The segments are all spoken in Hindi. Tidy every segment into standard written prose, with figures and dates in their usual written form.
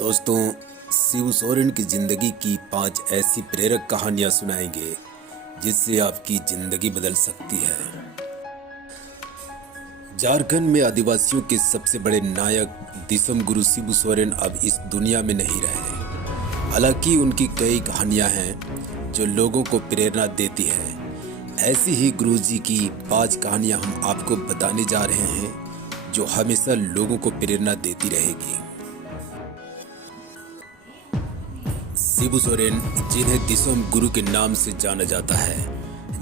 दोस्तों, शिबू सोरेन की जिंदगी की 5 ऐसी प्रेरक कहानियां सुनाएंगे जिससे आपकी जिंदगी बदल सकती है। झारखंड में आदिवासियों के सबसे बड़े नायक दिसम गुरु शिबू सोरेन अब इस दुनिया में नहीं रहे। हालांकि उनकी कई कहानियां हैं जो लोगों को प्रेरणा देती है। ऐसी ही गुरुजी की 5 कहानियां हम आपको बताने जा रहे हैं जो हमेशा लोगों को प्रेरणा देती रहेगी। शिबू सोरेन, जिन्हें दिसम गुरु के नाम से जाना जाता है,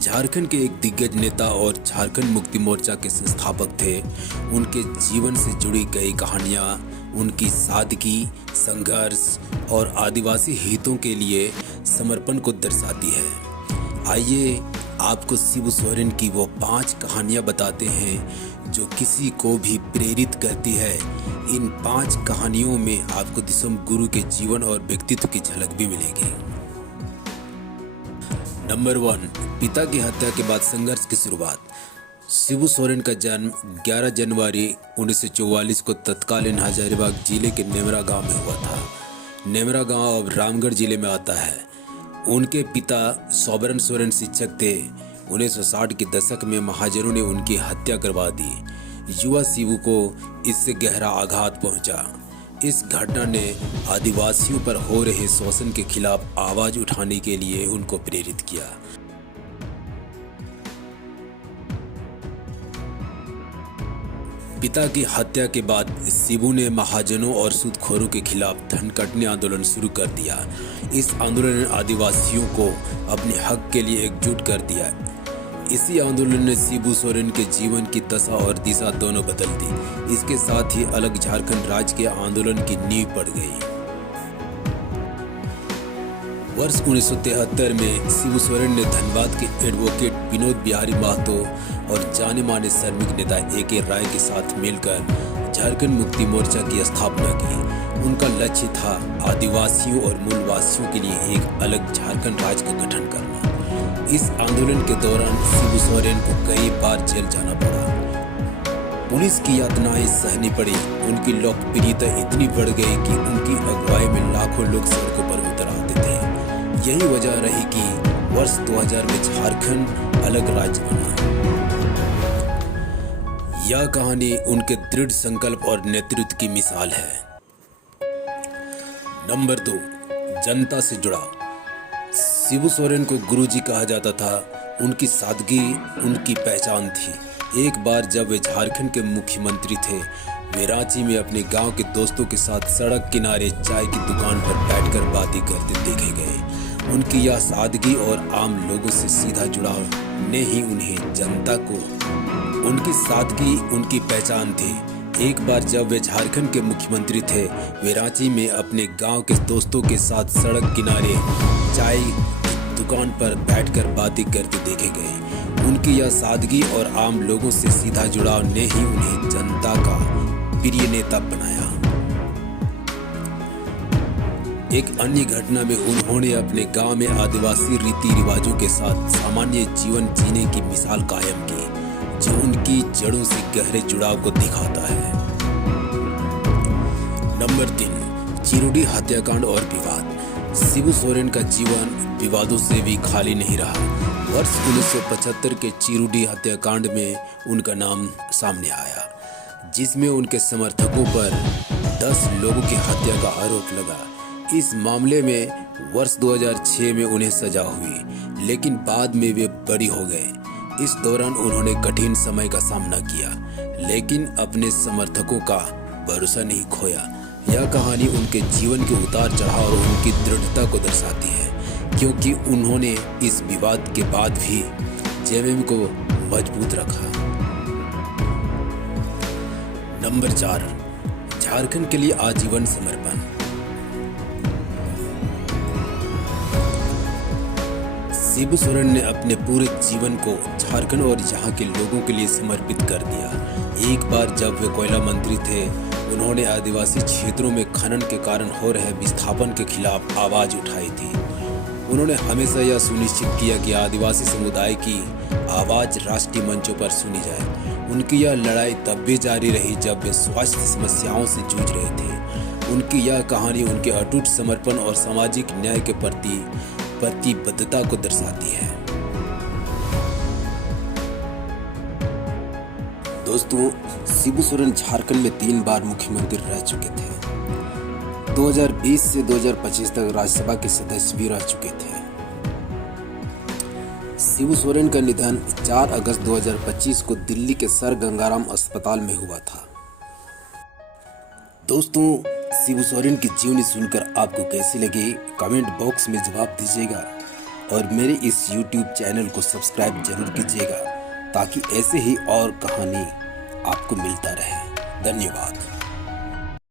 झारखंड के एक दिग्गज नेता और झारखंड मुक्ति मोर्चा के संस्थापक थे। उनके जीवन से जुड़ी कई कहानियां उनकी सादगी, संघर्ष और आदिवासी हितों के लिए समर्पण को दर्शाती है। आइए आपको शिबू सोरेन की वो 5 कहानियां बताते हैं जो किसी को भी प्रेरित करती है। इन 5 कहानियों में आपको दिसम गुरु के जीवन और व्यक्तित्व की झलक भी मिलेगी। नंबर 1, पिता की हत्या के बाद संघर्ष की शुरुआत। शिबू सोरेन का जन्म 11 जनवरी 1944 को तत्कालीन हजारीबाग जिले के नेमरा गांव में हुआ था। नेमरा गांव अब रामगढ़ जिले में आता है। उनके पिता सोबरन सोरेन शिक्षक थे। 1960 के दशक में महाजनों ने उनकी हत्या करवा दी। युवा शिबू को इससे गहरा आघात पहुंचा। इस घटना ने आदिवासियों पर हो रहे शोषण के खिलाफ आवाज उठाने के लिए उनको प्रेरित किया। पिता की हत्या के बाद शिबू ने महाजनों और सूदखोरों के खिलाफ धनकटनी आंदोलन शुरू कर दिया। इस आंदोलन ने आदिवासियों को अपने हक के लिए एकजुट कर दिया। इसी आंदोलन ने शिबू सोरेन के जीवन की दशा और दिशा दोनों बदल दी। इसके साथ ही अलग झारखंड राज्य के आंदोलन की नींव पड़ गई। वर्ष 1973 में शिबू सोरेन ने धनबाद के एडवोकेट विनोद बिहारी महतो और जाने माने श्रमिक नेता A.K. राय के साथ मिलकर झारखंड मुक्ति मोर्चा की स्थापना की। उनका लक्ष्य था आदिवासियों और मूलवासियों के लिए एक अलग झारखंड राज्य का गठन करना। इस आंदोलन के दौरान शिबू सोरेन को कई बार जेल जाना पड़ा। पुलिस की यातनाएं सहनी पड़ी। उनकी लोकप्रियता इतनी बढ़ गई कि उनकी अगुवाई में लाखों लोग सड़कों पर उतर आते थे। यही वजह रही कि वर्ष 2000 में झारखंड अलग राज्य बना। यह कहानी उनके दृढ़ संकल्प और नेतृत्व की मिसाल है। नंबर 2, जनता से जुड़ा। शिबू सोरेन को गुरुजी कहा जाता था। उनकी सादगी उनकी पहचान थी। एक बार जब वे झारखंड के मुख्यमंत्री थे, वे रांची में अपने गांव के दोस्तों के साथ सड़क किनारे चाय की दुकान पर बैठकर बातें करते देखे गए। उनकी यह सादगी और आम लोगों से सीधा जुड़ाव ने ही उन्हें जनता को उनकी सादगी उनकी पहचान थी। एक बार जब वे झारखंड के मुख्यमंत्री थे, वे रांची में अपने गांव के दोस्तों के साथ सड़क किनारे चाय दुकान पर बैठकर बातें करते देखे गए। उनकी यह सादगी और आम लोगों से सीधा जुड़ाव ने ही उन्हें जनता का प्रिय नेता बनाया। एक अन्य घटना में उन्होंने अपने गांव में आदिवासी रीति रिवाजों के साथ सामान्य जीवन जीने की मिसाल कायम की, जो उनकी जड़ों से गहरे जुड़ाव को दिखाता है। नंबर 3, चिरुडी हत्याकांड और विवाद। शिबू सोरेन का जीवन विवादों से भी खाली नहीं रहा। वर्ष 1975 के चिरुडी हत्याकांड में उनका नाम सामने आया, जिसमें उनके समर्थकों पर 10 लोगों की हत्या का आरोप लगा। इस मामले में वर्ष 2006 में उन्हें सजा हुई, लेकिन बाद में वे बरी हो गए। इस दौरान उन्होंने कठिन समय का सामना किया, लेकिन अपने समर्थकों का भरोसा नहीं खोया। यह कहानी उनके जीवन के उतार चढ़ाव और उनकी दृढ़ता को दर्शाती है, क्योंकि उन्होंने इस विवाद के बाद भी जेएमएम को मजबूत रखा। नंबर 4, झारखंड के लिए आजीवन समर्पण। शिबू सोरेन ने अपने पूरे जीवन को झारखंड और यहाँ के लोगों के लिए समर्पित कर दिया। एक बार जब वे कोयला मंत्री थे, उन्होंने आदिवासी क्षेत्रों में खनन के कारण हो रहे विस्थापन के खिलाफ आवाज उठाई थी। उन्होंने हमेशा यह सुनिश्चित किया कि आदिवासी समुदाय की आवाज राष्ट्रीय मंचों पर सुनी जाए। उनकी यह लड़ाई तब भी जारी रही जब वे स्वास्थ्य समस्याओं से जूझ रहे थे। उनकी यह कहानी उनके अटूट समर्पण और सामाजिक न्याय के प्रति प्रतिबद्धता को दर्शाती है। दोस्तों, शिबू सोरेन झारखंड में 3 बार मुख्यमंत्री रह चुके थे। 2020 से 2025 तक राज्यसभा के सदस्य भी रह चुके थे। शिबू सोरेन का निधन 4 अगस्त 2025 को दिल्ली के सर गंगाराम अस्पताल में हुआ था। दोस्तों, शिबू सोरेन की जीवनी सुनकर आपको कैसी लगी, कमेंट बॉक्स में जवाब दीजिएगा और मेरे इस YouTube चैनल को सब्सक्राइब जरूर कीजिएगा ताकि ऐसे ही और कहानी आपको मिलता रहे। धन्यवाद।